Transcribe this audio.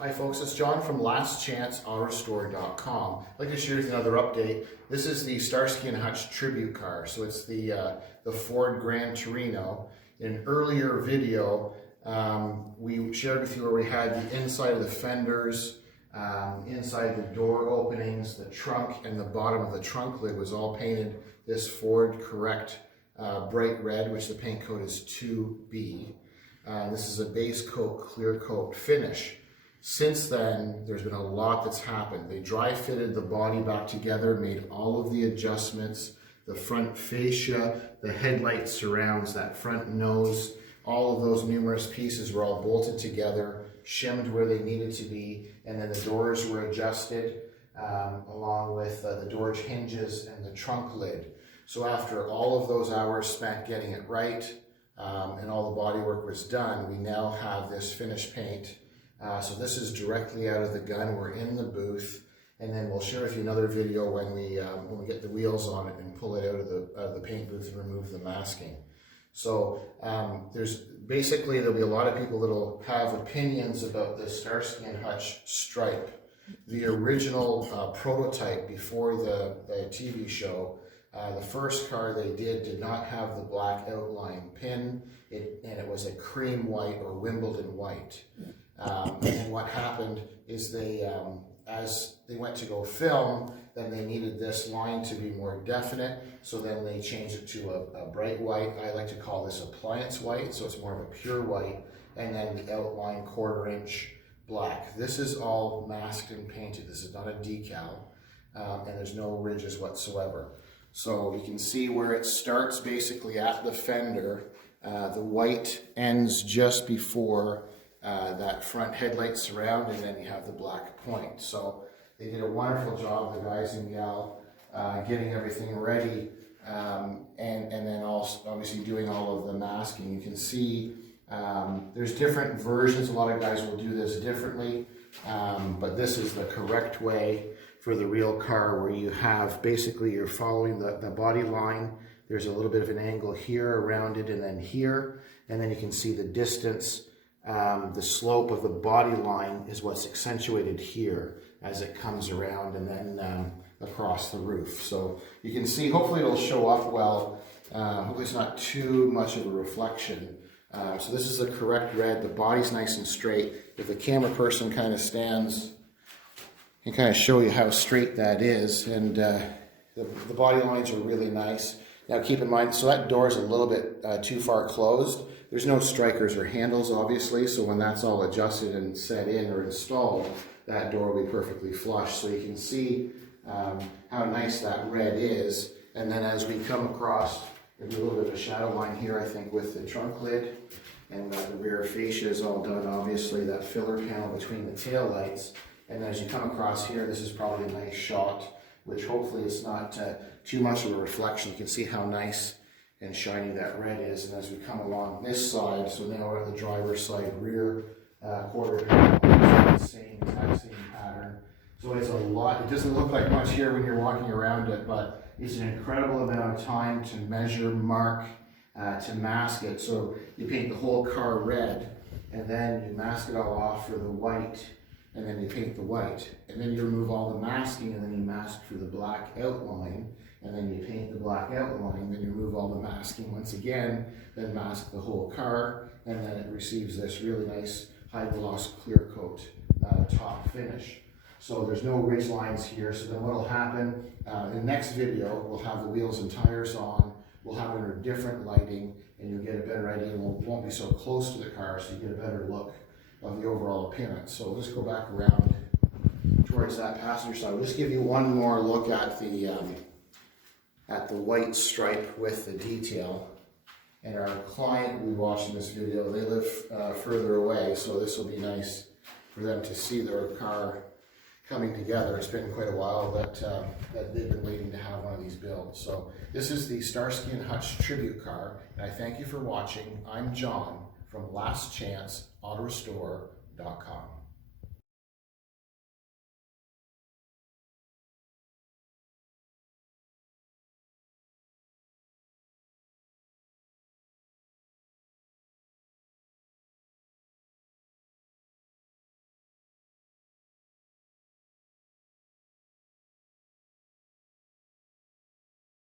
Hi folks, it's John from lastchanceautorestore.com. I'd like to share with you another update. This is the Starsky and Hutch tribute car. So it's the Ford Gran Torino. In an earlier video, we shared with you where we had the inside of the fenders, inside the door openings, the trunk, and the bottom of the trunk lid was all painted this Ford Correct bright red, which the paint code is 2B. This is a base coat, clear coat finish. Since then, there's been a lot that's happened. They dry fitted the body back together, made all of the adjustments, the front fascia, the headlight surrounds, that front nose, all of those numerous pieces were all bolted together, shimmed where they needed to be, and then the doors were adjusted along with the door hinges and the trunk lid. So after all of those hours spent getting it right and all the body work was done, we now have this finished paint. So this is directly out of the gun. We're in the booth, and then we'll share with you another video when we get the wheels on it and pull it out of the paint booth and remove the masking. So there'll be a lot of people that'll have opinions about the Starsky and Hutch stripe. The original prototype before the TV show, the first car they did not have the black outline pin, and it was a cream white or Wimbledon white. And what happened is as they went to go film, then they needed this line to be more definite, so then they changed it to a bright white. I like to call this appliance white, so it's more of a pure white, and then the outline 1/4 inch black. This is all masked and painted. This is not a decal, and there's no ridges whatsoever. So you can see where it starts basically at the fender. The white ends just before that front headlight surround, and then you have the black point. So they did a wonderful job, the guys and gal, getting everything ready, and then also obviously doing all of the masking. You can see there's different versions. A lot of guys will do this differently, but this is the correct way for the real car, where you have basically you're following the body line. There's a little bit of an angle here around it and then here, and then you can see the distance. The slope of the body line is what's accentuated here as it comes around and then across the roof. So you can see, hopefully it'll show up well. Hopefully it's not too much of a reflection. So this is the correct red. The body's nice and straight. If the camera person kind of stands, I can kind of show you how straight that is. And the body lines are really nice. Now keep in mind, so that door is a little bit too far closed. There's no strikers or handles, obviously, so when that's all adjusted and set in or installed, that door will be perfectly flush. So you can see how nice that red is. And then as we come across, there's a little bit of a shadow line here, I think, with the trunk lid. And the rear fascia is all done, obviously, that filler panel between the tail lights. And as you come across here, this is probably a nice shot, which hopefully is not too much of a reflection. You can see how nice and shiny that red is. And as we come along this side, so now we're at the driver's side rear quarter panel, same exact same pattern. So it's a lot. It doesn't look like much here when you're walking around it, but it's an incredible amount of time to measure, mark, to mask it. So you paint the whole car red, and then you mask it all off for the white, and then you paint the white, and then you remove all the masking, and then you mask for the black outline, and then you paint the black outline, then you remove all the masking once again, then mask the whole car, and then it receives this really nice high gloss clear coat top finish. So there's no ridge lines here. So then what will happen in the next video, we'll have the wheels and tires on, we'll have it under different lighting, and you'll get a better idea, and it won't be so close to the car, so you get a better look of the overall appearance. So we'll just go back around towards that passenger side. We'll just give you one more look at the white stripe with the detail. And our client will be watching this video. They live further away, so this will be nice for them to see their car coming together. It's been quite a while that they've been waiting to have one of these built. So this is the Starsky and Hutch tribute car, and I thank you for watching. I'm John from lastchanceautorestore.com.